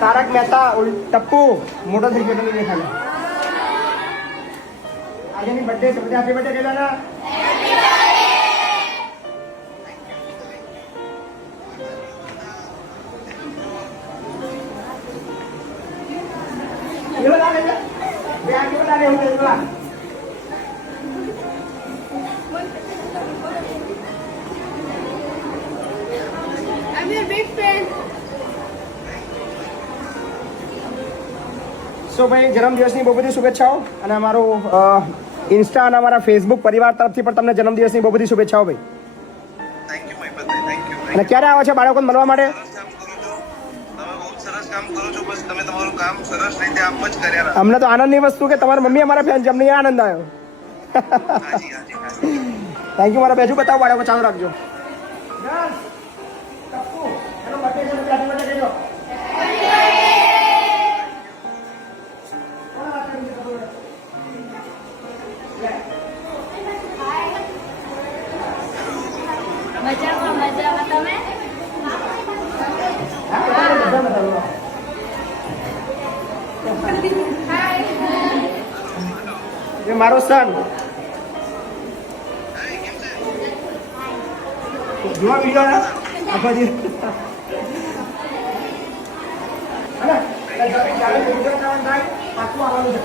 તારક મહેતા ટપ્પુ મોટો થઈ ગયો તમે દેખાડો. આજની બર્થડે છે, બધા હેપી બર્થડે કહેવાના. કેવો લાગે છે? બે આ કેવો લાગે એવું બોલા. I'm your big fan. સો ભાઈ જન્મદિવસની બહુ બધી શુભેચ્છાઓ અને અમારું ઇન્સ્ટા અને અમારા ફેસબુક પરિવાર તરફથી પણ તમને જન્મદિવસની બહુ બધી શુભેચ્છાઓ ભાઈ. Thank you my brother, thank you. અને ક્યારે આવો છો બાળકોને મળવા માટે? સરસ કામ કરો છો. તમે બહુ સરસ કામ કરો છો. બસ તમે તમારું કામ સરસ રીતે આમ જ કર્યા રાખો. અમને તો આનંદની વસ્તુ કે તમારી મમ્મી અમારા ફેન છે, અમને આનંદ આવ્યો. હાજી હાજી હાજી. Thank you. મારા બેજુ બતાવો બાળકો, ચાલુ રાખજો. મજામાં તમે? એ મારો સન જોવા વિડીયો આખો દી પાછું આવવાનું છે.